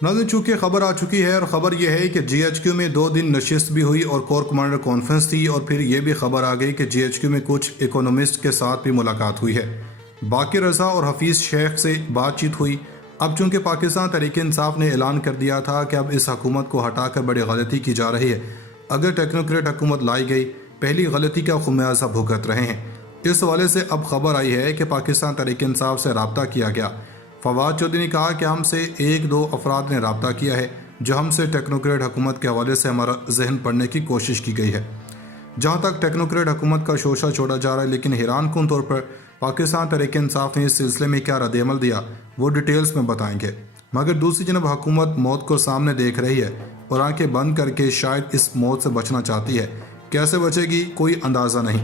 नाज़रीन, चूँकि खबर आ चुकी है और ख़बर यह है कि GHQ में 2 दिन नशिस्त भी हुई और कोर कमांडर कॉन्फ्रेंस थी, और फिर यह भी खबर आ गई कि GHQ में कुछ इकोनॉमिस्ट के साथ भी मुलाकात हुई है। बाकी रज़ा और हफीज़ शेख से बातचीत हुई। अब चूँकि पाकिस्तान तहरीक इंसाफ ने ऐलान कर दिया था कि अब इस हुकूमत को हटाकर बड़ी गलती की जा रही है, अगर टेक्नोक्रेट हुकूमत लाई गई पहली गलती का खुमियाजा भुगत रहे हैं। इस हवाले से अब खबर आई है कि पाकिस्तान तहरीक इंसाफ से रब्ता किया गया। फवाद चौधरी ने कहा कि हमसे 1-2 अफराद ने रब्ता किया है जो हमसे टेक्नोक्रेट हुकूमत के हवाले से हमारा जहन पढ़ने की कोशिश की गई है। जहाँ तक टेक्नोक्रेट हुकूमत का शोशा छोड़ा जा रहा है, लेकिन हैरान कुन तौर पर पाकिस्तान तहरीक इंसाफ ने इस सिलसिले में क्या रद्द-ए-अमल दिया वो डिटेल्स में बताएंगे। मगर दूसरी जनब हुकूमत मौत को सामने देख रही है और आंखें बंद करके शायद इस मौत से बचना चाहती है। कैसे बचेगी कोई अंदाज़ा नहीं।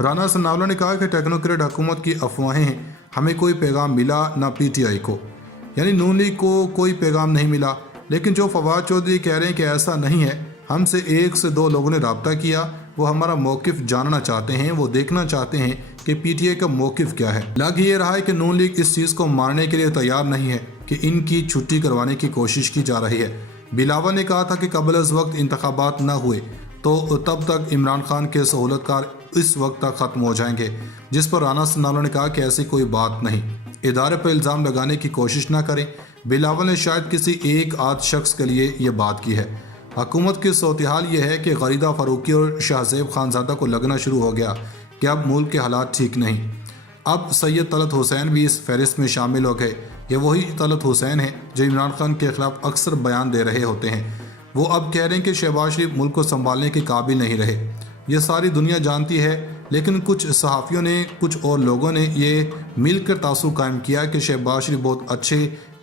राना सनावला ने कहा कि टेक्नोक्रेट हुकूमत की अफवाहें हैं, हमें कोई पैगाम मिला ना PTI को, यानी नून लीग को कोई पैगाम नहीं मिला। लेकिन जो फवाद चौधरी कह रहे हैं कि ऐसा नहीं है, हमसे 1 से 2 लोगों ने रब्ता किया, वो हमारा मौक़िफ़ जानना चाहते हैं, वो देखना चाहते हैं कि PTI का मौक़िफ़ क्या है। लग ये रहा है कि नून लीग इस चीज़ को मानने के लिए तैयार नहीं है कि इनकी छुट्टी करवाने की कोशिश की जा रही है। बिलावल ने कहा था कि कबल अज़ वक्त इंतखाबात न हुए तो तब तक इमरान खान के सहूलतकार इस वक्त तक ख़त्म हो जाएंगे, जिस पर राना सनावला ने कहा कि ऐसी कोई बात नहीं, इदारे पर इल्ज़ाम लगाने की कोशिश ना करें। बिलावल ने शायद किसी एक आध शख्स के लिए ये बात की है। हुकूमत की सूरत-ए-हाल ये है कि गरीदा फ़ारूकी और शाहज़ेब खानज़ादा को लगना शुरू हो गया कि अब मुल्क के हालात ठीक नहीं। अब सैयद तलत हुसैन भी इस फहरिस्त में शामिल हो गए। ये वही तलत हुसैन है जो इमरान खान के ख़िलाफ़ अक्सर बयान दे रहे होते हैं। वो अब कह रहे हैं कि शहबाज शरीफ मुल्क को संभालने के काबिल नहीं रहे। ये सारी दुनिया जानती है, लेकिन कुछ सहाफ़ियों ने, कुछ और लोगों ने ये मिलकर तासुब कायम किया कि शहबाज शरीफ बहुत अच्छे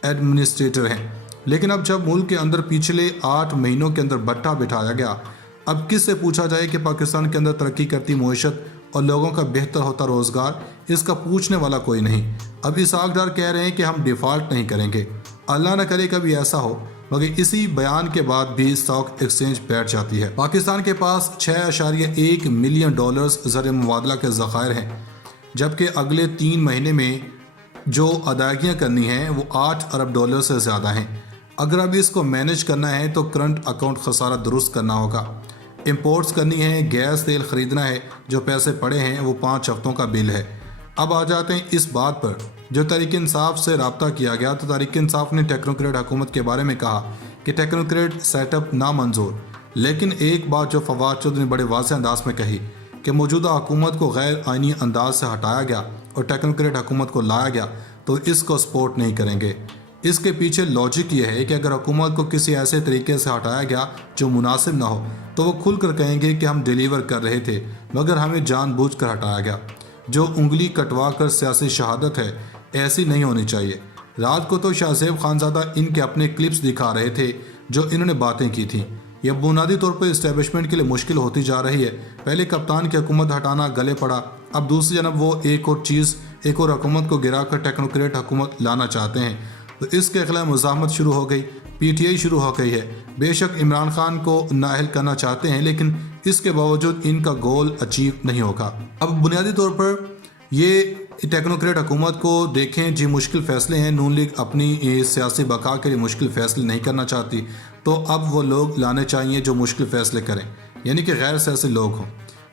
एडमिनिस्ट्रेटर हैं। लेकिन अब जब मुल्क के अंदर पिछले 8 महीनों के अंदर भट्टा बिठाया गया, अब किससे पूछा जाए कि पाकिस्तान के अंदर तरक्की करती मईशत और लोगों का बेहतर होता रोज़गार, इसका पूछने वाला कोई नहीं। अब इसाक डार कह रहे हैं कि हम डिफ़ॉल्ट नहीं करेंगे, अल्लाह न करे कभी ऐसा हो, मगर इसी बयान के बाद भी स्टॉक एक्सचेंज बैठ जाती है। पाकिस्तान के पास $6.1 मिलियन ज़र मुबादला के ज़खायर हैं, जबकि अगले 3 महीने में जो अदायगियाँ करनी हैं वो $8 अरब से ज़्यादा हैं। अगर अब इसको मैनेज करना है तो करंट अकाउंट खसारा दुरुस्त करना होगा, इंपोर्ट्स करनी है, गैस तेल ख़रीदना है, जो पैसे पड़े हैं वो 5 हफ्तों का बिल है। अब आ जाते हैं इस बात पर, जो तहरीक इंसाफ से रब्ता किया गया तो तहरीक इंसाफ ने टेक्नोक्रेट हुकूमत के बारे में कहा कि टेक्नोक्रेट सेटअप नामंजूर। लेकिन एक बात जो फवाद चौधरी ने बड़े वाज़ेह अंदाज में कही कि मौजूदा हुकूमत को गैर आइनी अंदाज से हटाया गया और टेक्नोक्रेट हुकूमत को लाया गया तो इसको सपोर्ट नहीं करेंगे। इसके पीछे लॉजिक ये है कि अगर हुकूमत को किसी ऐसे तरीके से हटाया गया जो मुनासिब ना हो तो वो खुल कर कहेंगे कि हम डिलीवर कर रहे थे, मगर हमें जानबूझकर हटाया गया। जो उंगली कटवा कर सियासी शहादत है, ऐसी नहीं होनी चाहिए। रात को तो शाहज़ेब खानज़ादा इनके अपने क्लिप्स दिखा रहे थे जो इन्होंने बातें की थी। यह बुनियादी तौर पर इस्टेब्लिशमेंट के लिए मुश्किल होती जा रही है। पहले कप्तान की हुकूमत हटाना गले पड़ा, अब दूसरी जानब वो एक और हुकूमत को गिरा कर टेक्नोक्रेट हुकूमत लाना चाहते हैं, तो इसके खिलाफ मुज़ाहमत शुरू हो गई, PTI शुरू हो गई है। बेशक इमरान खान को नाअहल करना चाहते हैं, लेकिन इसके बावजूद इनका गोल अचीव नहीं होगा। अब बुनियादी तौर पर ये टेक्नोक्रेट हुकूमत को देखें जी, मुश्किल फ़ैसले हैं, नून लीग अपनी सियासी बका के लिए मुश्किल फ़ैसले नहीं करना चाहती, तो अब वो लोग लाने चाहिए जो मुश्किल फ़ैसले करें, यानी कि गैर सियासी लोग हों।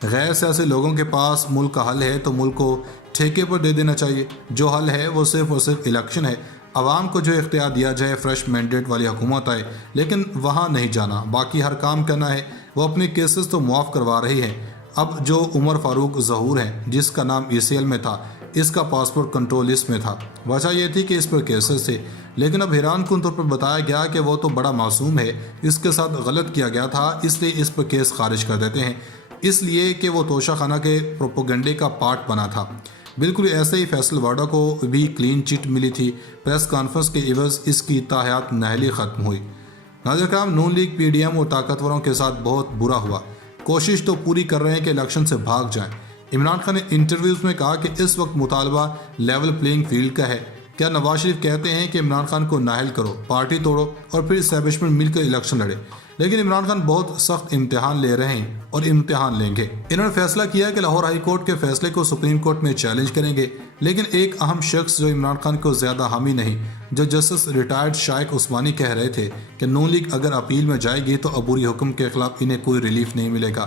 गैर सियासी लोगों के पास मुल्क का हल है तो मुल्क को ठेके पर दे देना चाहिए। जो हल है वो सिर्फ़ और सिर्फ इलेक्शन है। आवाम को जो इख्तियार दिया जाए, फ्रेश मैंडेट वाली हुकूमत आए, लेकिन वहाँ नहीं जाना, बाकी हर काम करना है। वो अपने केसेस तो मुआफ़ करवा रही है। अब जो उमर फ़ारूक ज़हूर हैं, जिसका नाम ECL में था, इसका पासपोर्ट कंट्रोल लिस्ट में था। वजह यह थी कि इस पर केसेस थे, लेकिन अब हैरान कुन तौर पर बताया गया कि वो तो बड़ा मासूम है, इसके साथ गलत किया गया था, इसलिए इस पर केस खारिज कर देते हैं, इसलिए कि वो तोशाखाना के प्रोपोगंडे का पार्ट बना था। बिल्कुल ऐसे ही फैसल वाडा को भी क्लीन चिट मिली थी। प्रेस कॉन्फ्रेंस के इवज़ इसकी ताहयात नहली ख़त्म हुई। नाज़रीन, नून लीग PDM और ताकतवरों के साथ बहुत बुरा हुआ। कोशिश तो पूरी कर रहे हैं कि इलेक्शन से भाग जाएं। इमरान खान ने इंटरव्यूज़ में कहा कि इस वक्त मुतालबा लेवल प्लेइंग फील्ड का है, کیا نواز شریف کہتے ہیں کہ عمران خان کو نااہل کرو، پارٹی توڑو اور پھر اسٹیبلشمنٹ مل کر الیکشن لڑے، لیکن عمران خان بہت سخت امتحان لے رہے ہیں اور امتحان لیں گے۔ انہوں نے فیصلہ کیا کہ لاہور ہائی کورٹ کے فیصلے کو سپریم کورٹ میں چیلنج کریں گے، لیکن ایک اہم شخص جو عمران خان کو زیادہ حامی نہیں، جو جسٹس ریٹائرڈ شائق عثمانی کہہ رہے تھے کہ نون لیگ اگر اپیل میں جائے گی تو عبوری حکم کے خلاف انہیں کوئی ریلیف نہیں ملے گا،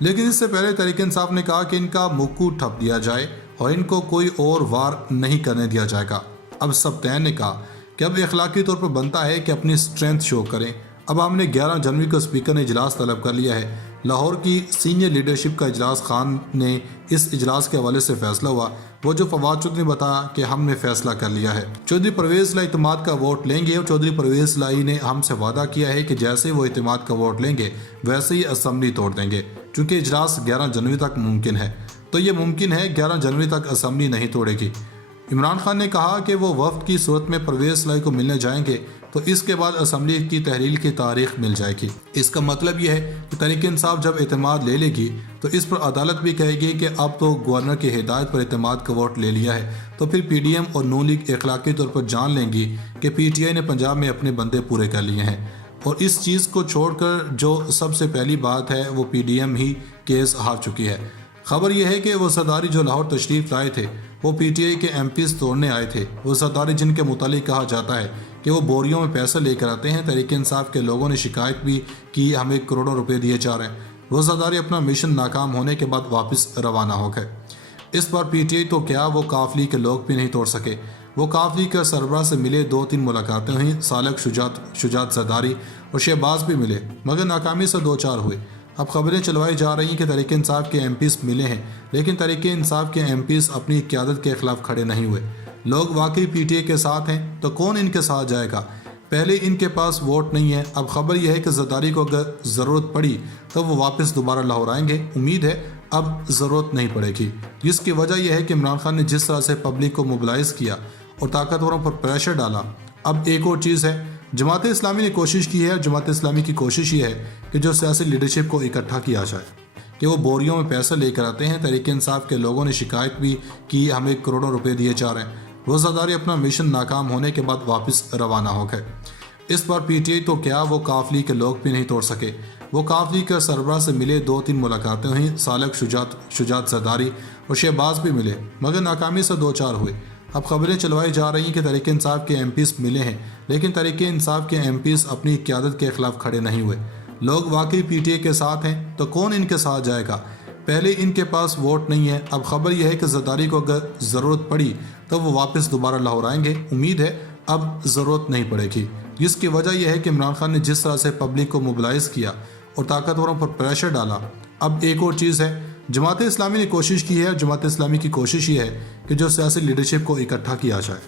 لیکن اس سے پہلے تحریک انصاف نے کہا کہ ان کا موقع ٹھپ دیا جائے اور ان کو کوئی اور وار نہیں کرنے دیا جائے گا۔ اب سبتین نے کہا کہ اب اخلاقی طور پر بنتا ہے کہ اپنی اسٹرینتھ شو کریں۔ اب ہم نے 11 جنوری کو اسپیکر نے اجلاس طلب کر لیا ہے۔ لاہور کی سینئر لیڈرشپ کا اجلاس خان نے اس اجلاس کے حوالے سے فیصلہ ہوا، وہ جو فواد چودھری نے بتایا کہ ہم نے فیصلہ کر لیا ہے، چودھری پرویز لا اعتماد کا ووٹ لیں گے، اور چودھری پرویز لائی نے ہم سے وعدہ کیا ہے کہ جیسے وہ اعتماد کا ووٹ لیں گے ویسے ہی اسمبلی توڑ دیں گے، چونکہ اجلاس 11 جنوری تک ممکن ہے۔ تو یہ ممکن ہے 11 جنوری تک اسمبلی نہیں توڑے گی۔ عمران خان نے کہا کہ وہ وفد کی صورت میں پرویز لائی کو ملنے جائیں گے تو اس کے بعد اسمبلی کی تحلیل کی تاریخ مل جائے گی۔ اس کا مطلب یہ ہے کہ تحریک انصاف جب اعتماد لے لے گی تو اس پر عدالت بھی کہے گی کہ اب تو گورنر کی ہدایت پر اعتماد کا ووٹ لے لیا ہے، تو پھر پی ڈی ایم اور نون لیگ اخلاقی طور پر جان لیں گی کہ پی ٹی آئی نے پنجاب میں اپنے بندے پورے کر لیے ہیں، اور اس چیز کو چھوڑ کر جو سب سے پہلی بات ہے وہ پی ڈی ایم ہی کیس ہار چکی ہے۔ خبر یہ ہے کہ وہ زرداری جو لاہور تشریف لائے تھے وہ پی ٹی آئی کے ایم پیز توڑنے آئے تھے۔ وہ زرداری جن کے متعلق کہا جاتا ہے کہ وہ بوریوں میں پیسے لے کر آتے ہیں، تحریک انصاف کے لوگوں نے شکایت بھی کی ہمیں کروڑوں روپے دیے جا رہے ہیں۔ وہ زرداری اپنا مشن ناکام ہونے کے بعد واپس روانہ ہو گئے۔ اس بار پی ٹی آئی تو کیا وہ قافلی کے لوگ بھی نہیں توڑ سکے۔ وہ قافلی کے سربراہ سے ملے، 2-3 ملاقاتیں ہوئیں، سالک شجاعت زرداری اور شہباز بھی ملے، مگر ناکامی سے 2-4 ہوئے۔ اب خبریں چلوائی جا رہی ہیں کہ تحریک انصاف کے ایم پیز ملے ہیں، لیکن تحریک انصاف کے ایم پیز اپنی قیادت کے خلاف کھڑے نہیں ہوئے۔ لوگ واقعی پی ٹی آئی کے ساتھ ہیں تو کون ان کے ساتھ جائے گا؟ پہلے ان کے پاس ووٹ نہیں ہے۔ اب خبر یہ ہے کہ زرداری کو اگر ضرورت پڑی تو وہ واپس دوبارہ لاہور آئیں گے۔ امید ہے اب ضرورت نہیں پڑے گی، جس کی وجہ یہ ہے کہ عمران خان نے جس طرح سے پبلک کو موبلائز کیا اور طاقتوروں پر پریشر ڈالا۔ اب ایک اور چیز ہے، جماعت اسلامی نے کوشش کی ہے، اور جماعت اسلامی کی کوشش یہ ہے کہ جو سیاسی لیڈرشپ کو اکٹھا کیا جائے کہ وہ بوریوں میں پیسے لے کر آتے ہیں۔ تحریک انصاف کے لوگوں نے شکایت بھی کی ہمیں کروڑوں روپے دیے جا رہے ہیں۔ وہ زرداری اپنا مشن ناکام ہونے کے بعد واپس روانہ ہو گئے۔ اس بار پی ٹی آئی تو کیا وہ قافلی کے لوگ بھی نہیں توڑ سکے۔ وہ قافلی کے سربراہ سے ملے، 2-3 ملاقاتیں ہوئیں، سالک شجاعت زرداری اور شہباز بھی ملے، مگر ناکامی سے 2-4 ہوئے۔ اب خبریں چلوائی جا رہی ہیں کہ تحریک انصاف کے ایم پیز ملے ہیں، لیکن تحریک انصاف کے ایم پیز اپنی قیادت کے خلاف کھڑے نہیں ہوئے۔ لوگ واقعی پی ٹی آئی کے ساتھ ہیں تو کون ان کے ساتھ جائے گا؟ پہلے ان کے پاس ووٹ نہیں ہے۔ اب خبر یہ ہے کہ زرداری کو اگر ضرورت پڑی تو وہ واپس دوبارہ لاہور آئیں گے۔ امید ہے اب ضرورت نہیں پڑے گی، جس کی وجہ یہ ہے کہ عمران خان نے جس طرح سے پبلک کو موبلائز کیا اور طاقتوروں پر پریشر ڈالا۔ اب ایک اور چیز ہے، جماعت اسلامی نے کوشش کی ہے، اور جماعت اسلامی کی کوشش یہ ہے کہ جو سیاسی لیڈرشپ کو اکٹھا کیا جائے۔